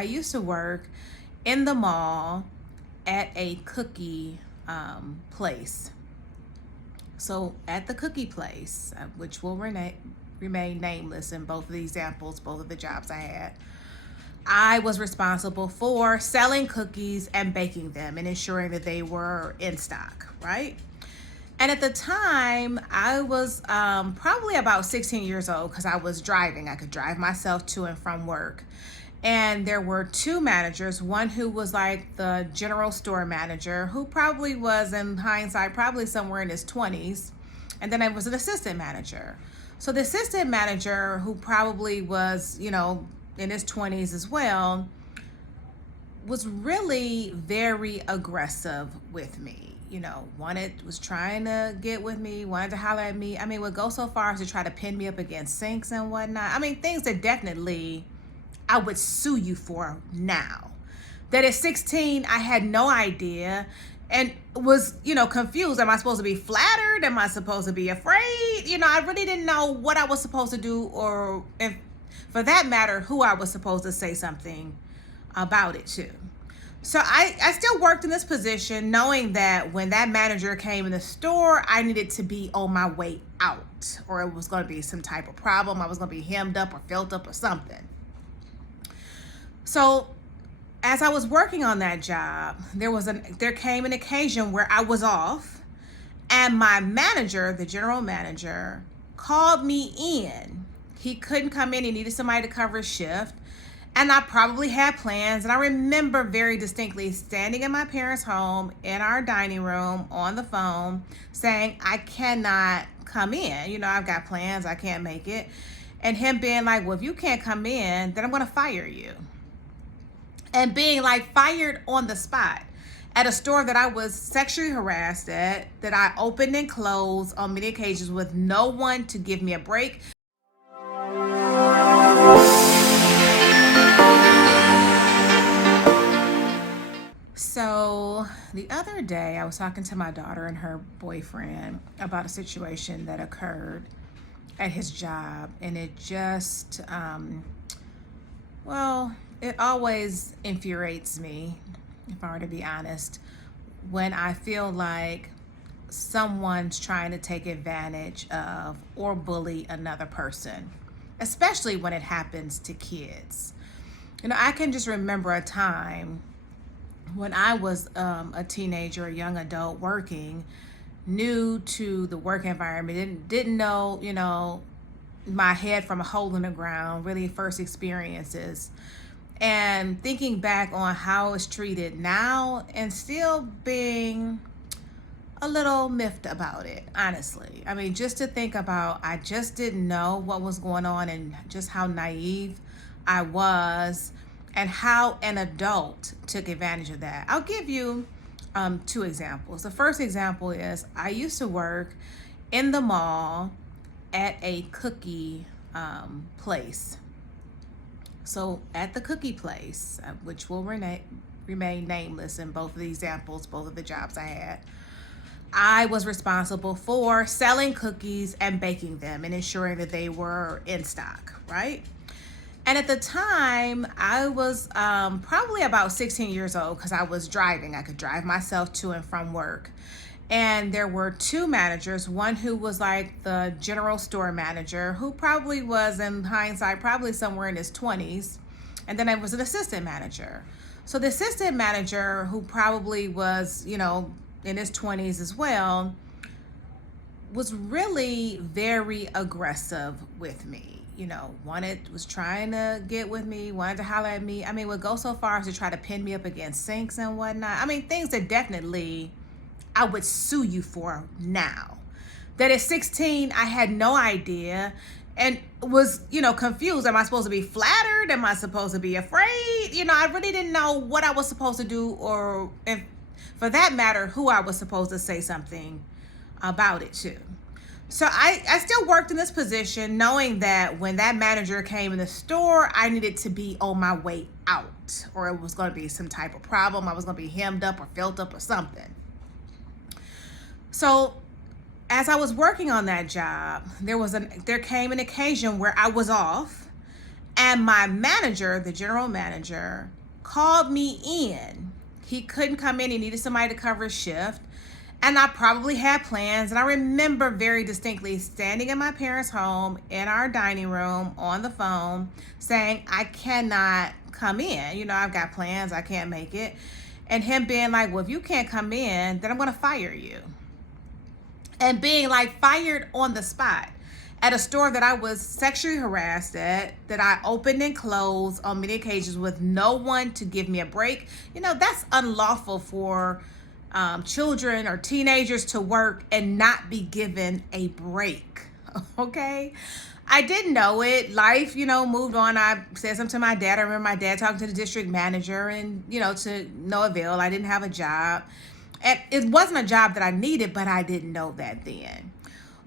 I used to work in the mall at a cookie place. So at the cookie place, which will remain nameless in both of the examples, both of the jobs I had, I was responsible for selling cookies and baking them and ensuring that they were in stock, right? And at the time, I was probably about 16 years old because I was driving. I could drive myself to and from work. And there were two managers, one who was like the general store manager, who probably was, in hindsight, probably somewhere in his 20s. And then I was an assistant manager. So the assistant manager, who probably was, in his 20s as well, was really very aggressive with me. Was trying to get with me, wanted to holler at me. I mean, would go so far as to try to pin me up against sinks and whatnot. I mean, things that definitely I would sue you for now. That at 16, I had no idea and was, confused. Am I supposed to be flattered? Am I supposed to be afraid? I really didn't know what I was supposed to do, or if, for that matter, who I was supposed to say something about it to. So I still worked in this position knowing that when that manager came in the store, I needed to be on my way out, or it was going to be some type of problem. I was going to be hemmed up or felt up or something. So as I was working on that job, there came an occasion where I was off, and my manager, the general manager, called me in. He couldn't come in. He needed somebody to cover his shift. And I probably had plans. And I remember very distinctly standing in my parents' home in our dining room on the phone saying, I cannot come in. I've got plans. I can't make it. And him being like, well, if you can't come in, then I'm going to fire you. And being like fired on the spot at a store that I was sexually harassed at, that I opened and closed on many occasions with no one to give me a break. So the other day, I was talking to my daughter and her boyfriend about a situation that occurred at his job, and it just, it always infuriates me, if I were to be honest, when I feel like someone's trying to take advantage of or bully another person, especially when it happens to kids. I can just remember a time when I was a teenager, a young adult working, new to the work environment, didn't know, my head from a hole in the ground, really first experiences. And thinking back on how it's treated now and still being a little miffed about it, honestly. I mean, just to think about, I just didn't know what was going on and just how naive I was and how an adult took advantage of that. I'll give you two examples. The first example is I used to work in the mall at a cookie place. So at the cookie place, which will remain nameless in both of the examples, both of the jobs I had, I was responsible for selling cookies and baking them and ensuring that they were in stock, right? And at the time, I was probably about 16 years old because I was driving. I could drive myself to and from work. And there were two managers, one who was like the general store manager, who probably was, in hindsight, probably somewhere in his 20s. And then I was an assistant manager. So the assistant manager, who probably was, in his 20s as well, was really very aggressive with me. Was trying to get with me, wanted to holler at me. I mean, would go so far as to try to pin me up against sinks and whatnot. I mean, things that definitely I would sue you for now. That at 16, I had no idea and was, confused. Am I supposed to be flattered? Am I supposed to be afraid? I really didn't know what I was supposed to do, or if, for that matter, who I was supposed to say something about it to. So I still worked in this position knowing that when that manager came in the store, I needed to be on my way out, or it was going to be some type of problem. I was going to be hemmed up or felt up or something. So as I was working on that job, there came an occasion where I was off, And my manager, the general manager, called me in. He couldn't come in. He needed somebody to cover his shift. And I probably had plans. And I remember very distinctly standing in my parents' home in our dining room on the phone saying, I cannot come in. You know, I've got plans. I can't make it. And him being like, well, if you can't come in, then I'm going to fire you. And being like fired on the spot at a store that I was sexually harassed at, that I opened and closed on many occasions with no one to give me a break. You know, that's unlawful for children or teenagers to work and not be given a break. Okay. I didn't know it. Life, you know, moved on. I said something to my dad. I remember my dad talking to the district manager, and, you know, to no avail. I didn't have a job. And it wasn't a job that I needed, but I didn't know that then.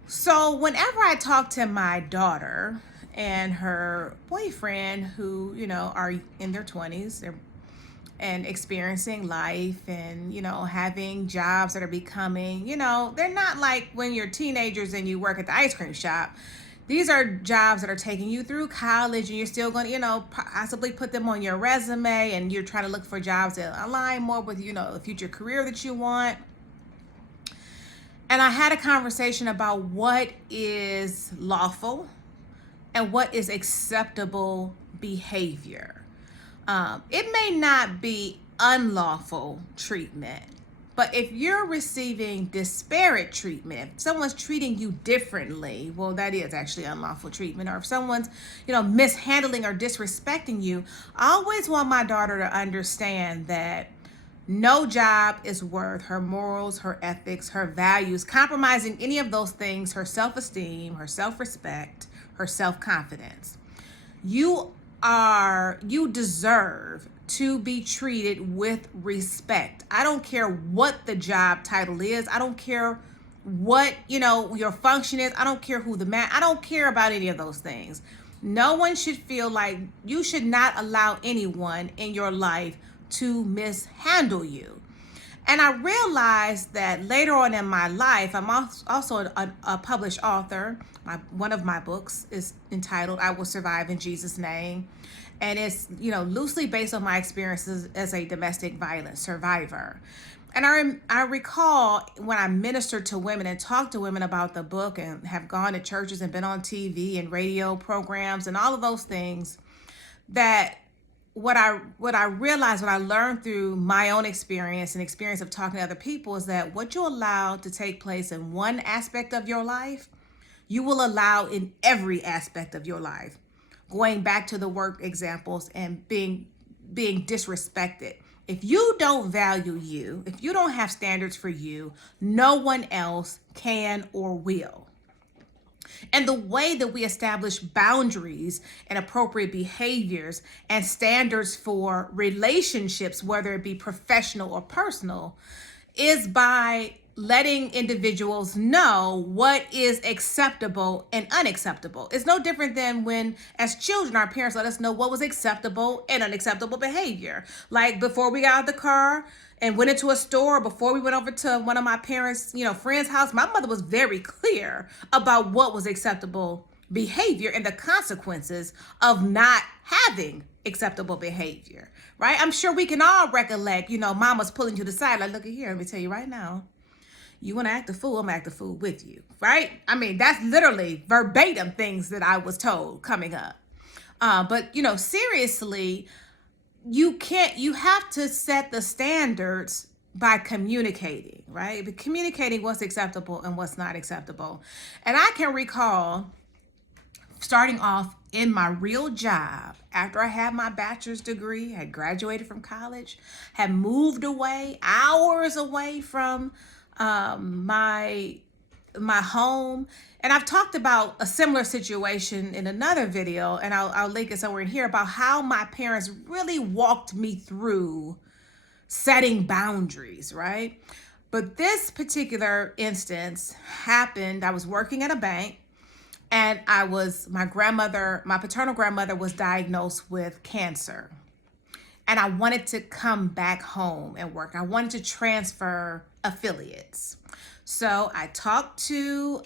So whenever I talk to my daughter and her boyfriend, who, you know, are in their 20s and experiencing life and, you know, having jobs that are becoming, you know, they're not like when you're teenagers and you work at the ice cream shop. These are jobs that are taking you through college, and you're still going to, you know, possibly put them on your resume, and you're trying to look for jobs that align more with, you know, the future career that you want. And I had a conversation about what is lawful and what is acceptable behavior. It may not be unlawful treatment, but if you're receiving disparate treatment, if someone's treating you differently, well, that is actually unlawful treatment. Or if someone's, you know, mishandling or disrespecting you, I always want my daughter to understand that no job is worth her morals, her ethics, her values, compromising any of those things, her self-esteem, her self-respect, her self-confidence. You deserve to be treated with respect. I don't care what the job title is. I don't care what, you know, your function is. I don't care who the man, I don't care about any of those things. No one should feel like you should not allow anyone in your life to mishandle you. And I realized that later on in my life, I'm also a published author. One of my books is entitled I Will Survive in Jesus' Name. And it's, you know, loosely based on my experiences as a domestic violence survivor. And I recall when I ministered to women and talked to women about the book, and have gone to churches and been on TV and radio programs and all of those things, that what I realized, what I learned through my own experience and experience of talking to other people, is that what you allow to take place in one aspect of your life, you will allow in every aspect of your life. Going back to the work examples and being disrespected. If you don't value you, if you don't have standards for you, no one else can or will. And the way that we establish boundaries and appropriate behaviors and standards for relationships, whether it be professional or personal, is by letting individuals know what is acceptable and unacceptable. It's no different than when, as children, our parents let us know what was acceptable and unacceptable behavior. Like before we got out of the car and went into a store, before we went over to one of my parents', you know, friend's house, my mother was very clear about what was acceptable behavior and the consequences of not having acceptable behavior, right? I'm sure we can all recollect, you know, mama's pulling you to the side, like, look at here, let me tell you right now, you want to act a fool, I'm going to act a fool with you, right? I mean, that's literally verbatim things that I was told coming up. But, you know, seriously, you have to set the standards by communicating, right? But communicating what's acceptable and what's not acceptable. And I can recall starting off in my real job after I had my bachelor's degree, had graduated from college, had moved away, hours away from my home. And I've talked about a similar situation in another video, and I'll link it somewhere in here, about how my parents really walked me through setting boundaries, right? But this particular instance happened, I was working at a bank, and my paternal grandmother was diagnosed with cancer. And I wanted to come back home and work. I wanted to transfer affiliates. So I talked to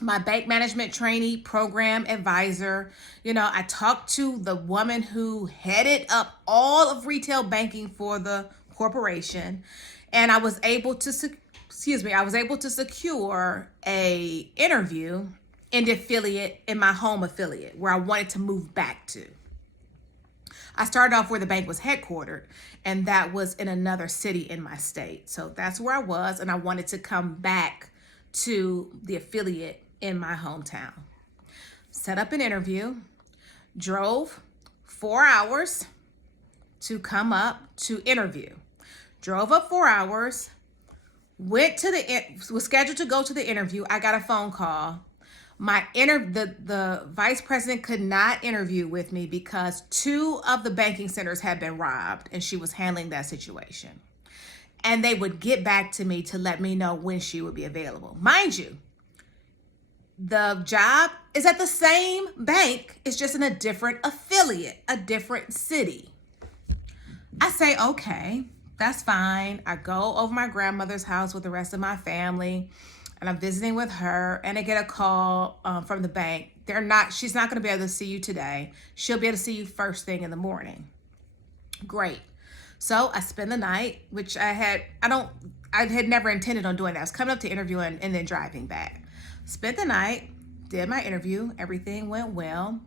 my bank management trainee program advisor. I talked to the woman who headed up all of retail banking for the corporation, and I was able to secure a interview in the affiliate, in my home affiliate, where I wanted to move back to. I started off where the bank was headquartered, and that was in another city in my state. So that's where I was, and I wanted to come back to the affiliate in my hometown. Set up an interview, drove 4 hours to come up to interview. Drove up 4 hours, was scheduled to go to the interview. I got a phone call. The vice president could not interview with me because 2 of the banking centers had been robbed, and she was handling that situation. And they would get back to me to let me know when she would be available. Mind you, the job is at the same bank. It's just in a different affiliate, a different city. I say, okay, that's fine. I go over my grandmother's house with the rest of my family, and I'm visiting with her, and I get a call from the bank. She's not going to be able to see you today. She'll be able to see you first thing in the morning. Great. So I spend the night, which I had never intended on doing that. I was coming up to interview and then driving back. Spent the night, did my interview. Everything went well.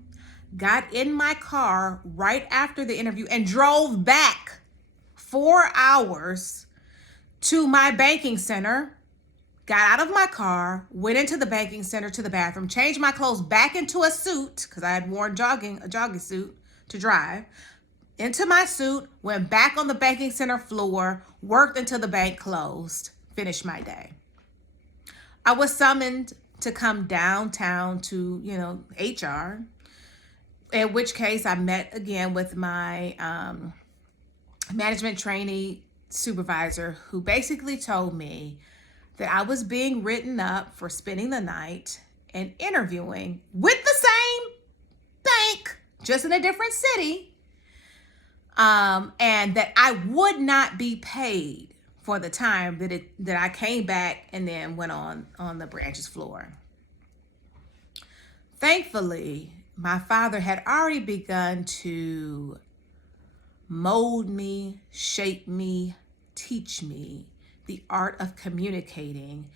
Got in my car right after the interview and drove back 4 hours to my banking center. Got out of my car, went into the banking center to the bathroom, changed my clothes back into a suit because I had worn a jogging suit to drive. Into my suit, went back on the banking center floor, worked until the bank closed, finished my day. I was summoned to come downtown to, HR, in which case I met again with my management trainee supervisor, who basically told me that I was being written up for spending the night and interviewing with the same bank, just in a different city, and that I would not be paid for the time that I came back and then went on the branch's floor. Thankfully, my father had already begun to mold me, shape me, teach me the art of communicating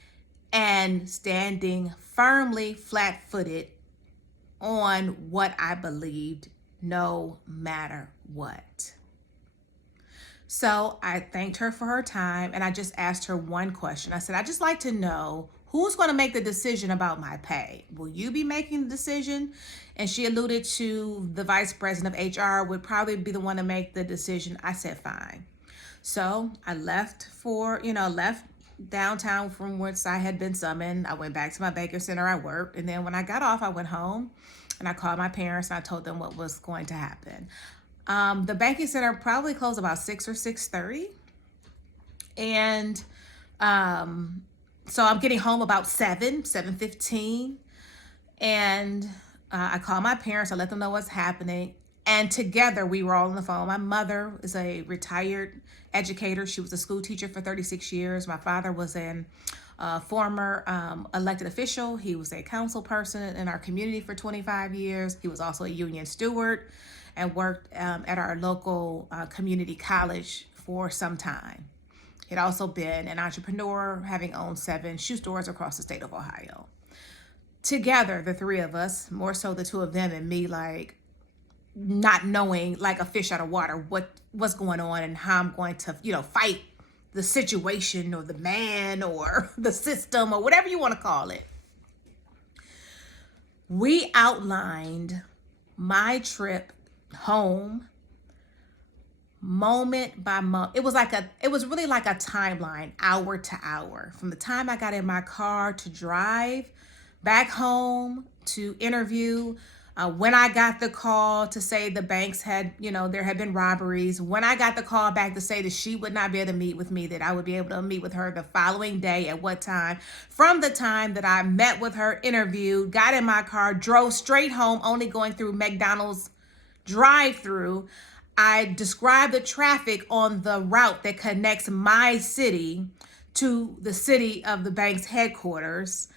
and standing firmly flat-footed on what I believed, no matter what. So I thanked her for her time, and I just asked her one question. I said, I'd just like to know, who's going to make the decision about my pay? Will you be making the decision? And she alluded to the vice president of HR would probably be the one to make the decision. I said, fine. So I left downtown from which I had been summoned. I went back to my banking center I worked. And then when I got off, I went home and I called my parents and I told them what was going to happen. The banking center probably closed about 6 or 6:30. And so I'm getting home about 7:15. And I called my parents. I let them know what's happening. And together we were all on the phone. My mother is a retired educator. She was a school teacher for 36 years. My father was an former elected official. He was a council person in our community for 25 years. He was also a union steward and worked at our local community college for some time. He'd also been an entrepreneur, having owned 7 shoe stores across the state of Ohio. Together, the 3 of us, more so the 2 of them and me, like not knowing, like a fish out of water, what's going on and how I'm going to, fight the situation or the man or the system or whatever you want to call it. We outlined my trip home moment by moment. It was really like a timeline, hour to hour, from the time I got in my car to drive back home to interview, when I got the call to say the banks had, there had been robberies, when I got the call back to say that she would not be able to meet with me, that I would be able to meet with her the following day at what time, from the time that I met with her, interviewed, got in my car, drove straight home, only going through McDonald's drive-through. I described the traffic on the route that connects my city to the city of the bank's headquarters.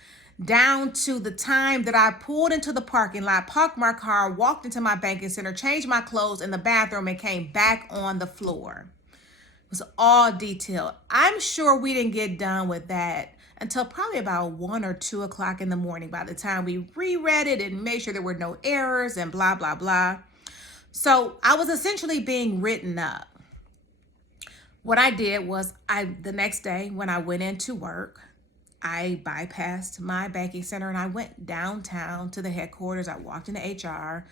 down to the time that I pulled into the parking lot, parked my car, walked into my banking center, changed my clothes in the bathroom, and came back on the floor. It was all detailed. I'm sure we didn't get done with that until probably about 1 or 2 o'clock in the morning by the time we reread it and made sure there were no errors and blah, blah, blah. So I was essentially being written up. What I did was the next day when I went into work, I bypassed my banking center and I went downtown to the headquarters. I walked into HR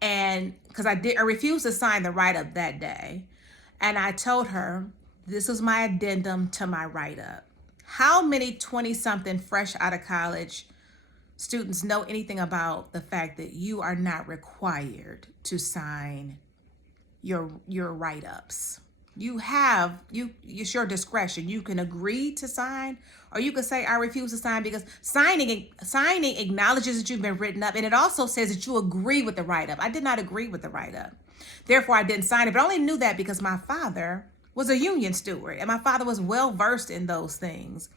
and because I refused to sign the write-up that day. And I told her, this was my addendum to my write-up. How many 20-something fresh out of college students know anything about the fact that you are not required to sign your write-ups? It's your discretion. You can agree to sign, or you can say I refuse to sign, because signing acknowledges that you've been written up, and it also says that you agree with the write-up. I did not agree with the write-up. Therefore, I didn't sign it, but I only knew that because my father was a union steward, and my father was well versed in those things.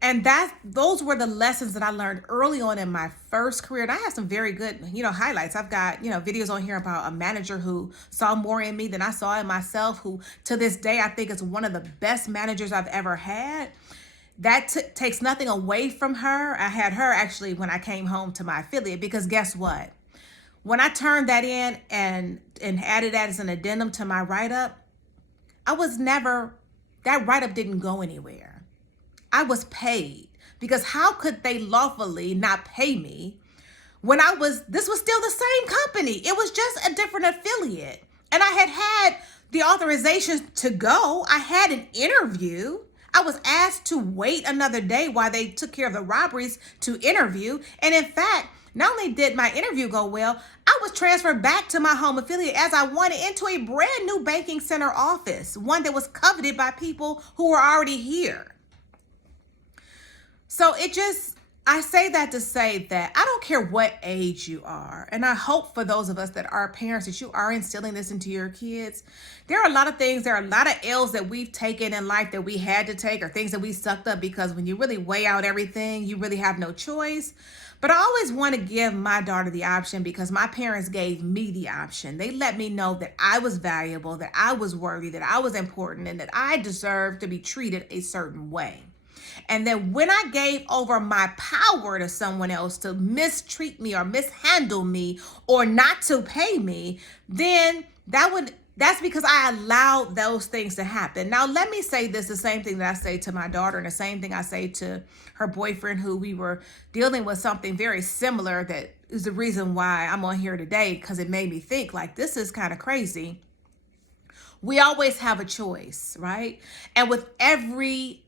And those were the lessons that I learned early on in my first career. And I have some very good, highlights. I've got, videos on here about a manager who saw more in me than I saw in myself, who to this day, I think is one of the best managers I've ever had. That takes nothing away from her. I had her actually when I came home to my affiliate, because guess what? When I turned that in and added that as an addendum to my write-up, that write-up didn't go anywhere. I was paid, because how could they lawfully not pay me when this was still the same company? It was just a different affiliate. And I had the authorization to go. I had an interview. I was asked to wait another day while they took care of the robberies to interview. And in fact, not only did my interview go well, I was transferred back to my home affiliate as I wanted into a brand new banking center office, one that was coveted by people who were already here. So I say that to say that I don't care what age you are. And I hope for those of us that are parents that you are instilling this into your kids. There are a lot of L's that we've taken in life that we had to take, or things that we sucked up, because when you really weigh out everything, you really have no choice. But I always want to give my daughter the option, because my parents gave me the option. They let me know that I was valuable, that I was worthy, that I was important, and that I deserved to be treated a certain way. And then when I gave over my power to someone else to mistreat me or mishandle me or not to pay me, then that's because I allowed those things to happen. Now, let me say this, the same thing that I say to my daughter and the same thing I say to her boyfriend, who we were dealing with something very similar. That is the reason why I'm on here today, because it made me think, like, this is kind of crazy. We always have a choice, right? And with every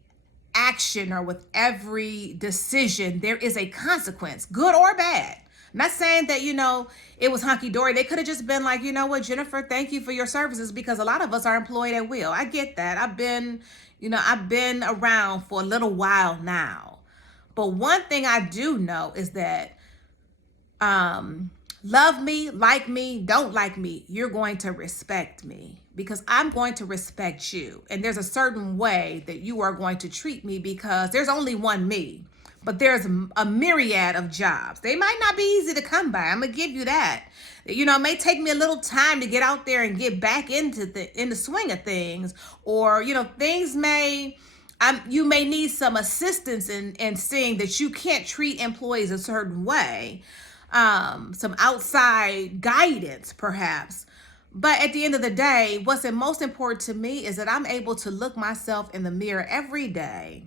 action or with every decision, there is a consequence, good or bad. I'm not saying that, it was hunky-dory. They could have just been like, you know what, Jennifer, thank you for your services, because a lot of us are employed at will. I get that. I've been around for a little while now. But one thing I do know is that love me, like me, don't like me, you're going to respect me, because I'm going to respect you. And there's a certain way that you are going to treat me, because there's only one me, but there's a myriad of jobs. They might not be easy to come by. I'm going to give you that. It may take me a little time to get out there and get back into the swing of things, or, things you may need some assistance in seeing that you can't treat employees a certain way. Some outside guidance, perhaps. But at the end of the day, what's most important to me is that I'm able to look myself in the mirror every day,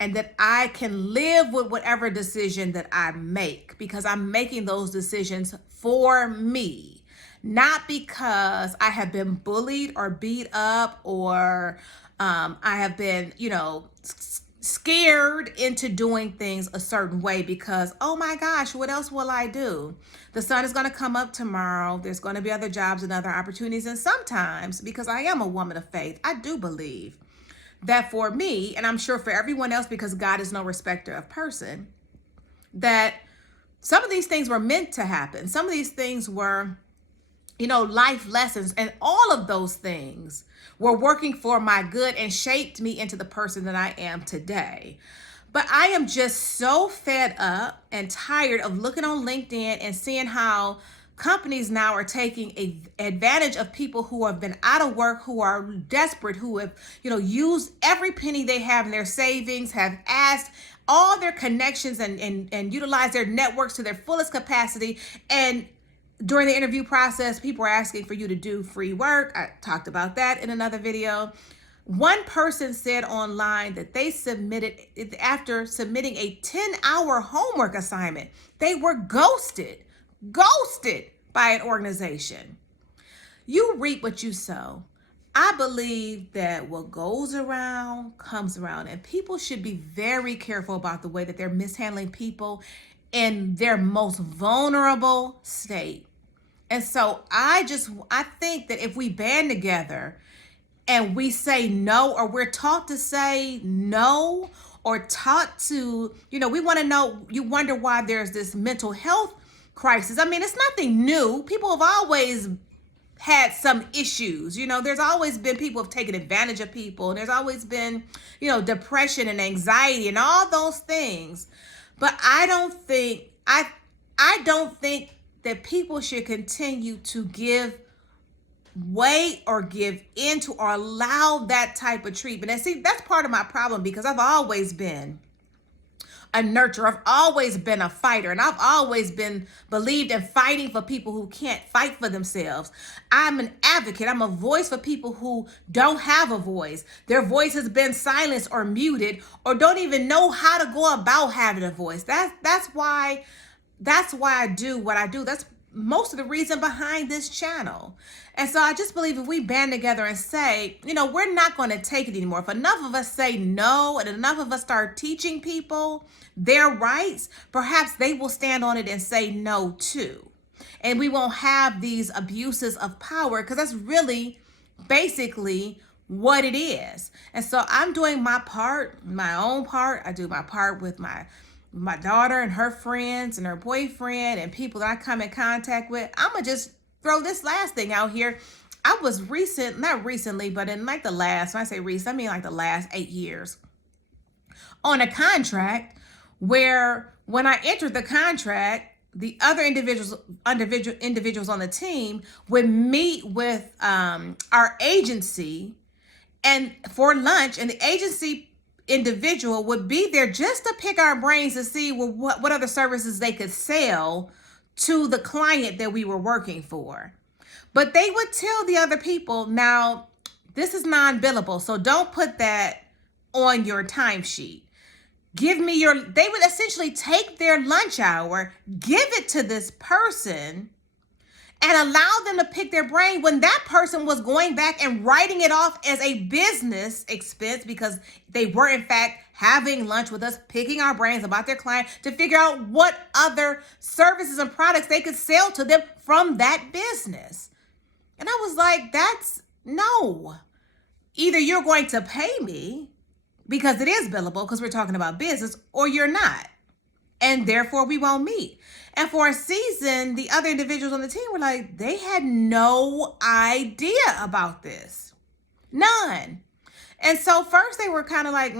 and that I can live with whatever decision that I make, because I'm making those decisions for me, not because I have been bullied or beat up, or I have been, scared into doing things a certain way, because, oh my gosh, what else will I do? The sun is going to come up tomorrow. There's going to be other jobs and other opportunities. And sometimes, because I am a woman of faith, I do believe that for me, and I'm sure for everyone else, because God is no respecter of person, that some of these things were meant to happen. Some of these things were, life lessons, and all of those things were working for my good and shaped me into the person that I am today. But I am just so fed up and tired of looking on LinkedIn and seeing how companies now are taking advantage of people who have been out of work, who are desperate, who have, used every penny they have in their savings, have asked all their connections and utilized their networks to their fullest capacity. And during the interview process, people are asking for you to do free work. I talked about that in another video. One person said online that they submitted, after submitting a 10-hour homework assignment, they were ghosted by an organization. You reap what you sow. I believe that what goes around comes around, and people should be very careful about the way that they're mishandling people in their most vulnerable state. And so I think that if we band together and we say no, or we're taught to say no, or taught to, we want to know, you wonder why there's this mental health crisis. I mean, it's nothing new. People have always had some issues. There's always been people have taken advantage of people, and there's always been, depression and anxiety and all those things. But I don't think that people should continue to give way or give into or allow that type of treatment. And see, that's part of my problem, because I've always been a nurturer. I've always been a fighter, and I've always been believed in fighting for people who can't fight for themselves. I'm an advocate. I'm a voice for people who don't have a voice. Their voice has been silenced or muted, or don't even know how to go about having a voice. That's why I do what I do. That's most of the reason behind this channel. And so I just believe if we band together and say, we're not going to take it anymore. If enough of us say no, and enough of us start teaching people their rights, perhaps they will stand on it and say no too. And we won't have these abuses of power, because that's really basically what it is. And so I'm doing my part, my own part. I do my part with my daughter and her friends and her boyfriend and people that I come in contact with. I'm going to just throw this last thing out here. I was not recently, but in like the last, when I say recent, I mean like the last 8 years, on a contract where when I entered the contract, the other individuals on the team would meet with our agency and for lunch, and the agency individual would be there just to pick our brains to see what other services they could sell to the client that we were working for. But they would tell the other people, now, this is non-billable, so don't put that on your timesheet. They would essentially take their lunch hour, give it to this person, and allow them to pick their brain when that person was going back and writing it off as a business expense, because they were in fact having lunch with us, picking our brains about their client to figure out what other services and products they could sell to them from that business. And I was like, no. Either you're going to pay me, because it is billable, because we're talking about business, or you're not. And therefore we won't meet. And for a season, the other individuals on the team were like, they had no idea about this. None. And so first they were kind of like,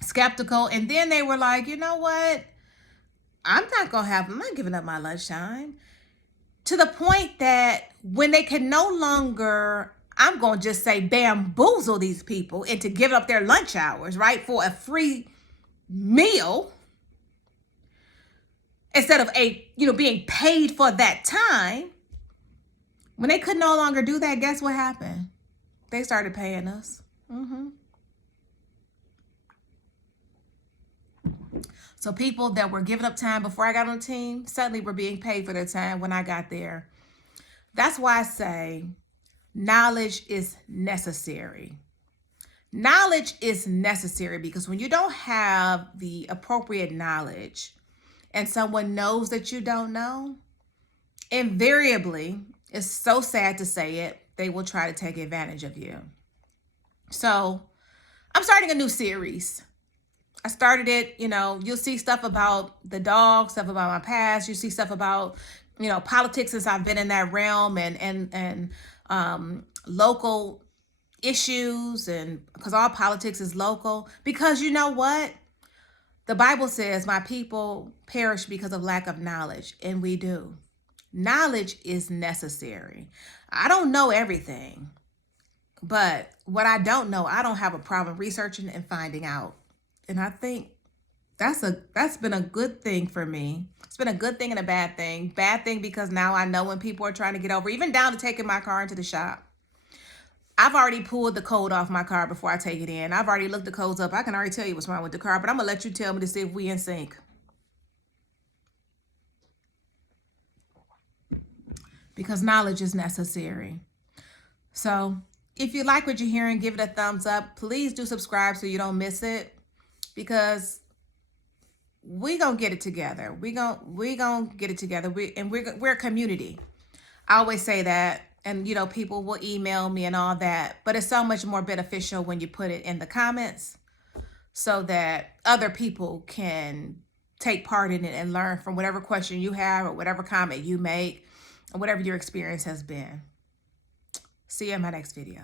skeptical. And then they were like, you know what? I'm not giving up my lunchtime. To the point that when they could no longer, I'm going to just say, bamboozle these people into giving up their lunch hours, right, for a free meal, instead of being paid for that time. When they could no longer do that, guess what happened? They started paying us. So people that were giving up time before I got on the team suddenly were being paid for their time when I got there. That's why I say knowledge is necessary. Knowledge is necessary, because when you don't have the appropriate knowledge and someone knows that you don't know, invariably, it's so sad to say it, they will try to take advantage of you. So I'm starting a new series. I started it, you'll see stuff about the dog, stuff about my past. You see stuff about, politics, since I've been in that realm, and local issues, and because all politics is local. Because you know what? The Bible says, my people perish because of lack of knowledge. And we do. Knowledge is necessary. I don't know everything, but what I don't know, I don't have a problem researching and finding out. And I think that's been a good thing for me. It's been a good thing and a bad thing. Bad thing because now I know when people are trying to get over, even down to taking my car into the shop. I've already pulled the code off my car before I take it in. I've already looked the codes up. I can already tell you what's wrong with the car, but I'm gonna let you tell me to see if we in sync. Because knowledge is necessary. So if you like what you're hearing, give it a thumbs up. Please do subscribe so you don't miss it. Because we gonna get it together. We gonna get it together. We're a community. I always say that, and you know, people will email me and all that, but it's so much more beneficial when you put it in the comments so that other people can take part in it and learn from whatever question you have or whatever comment you make or whatever your experience has been. See you in my next video.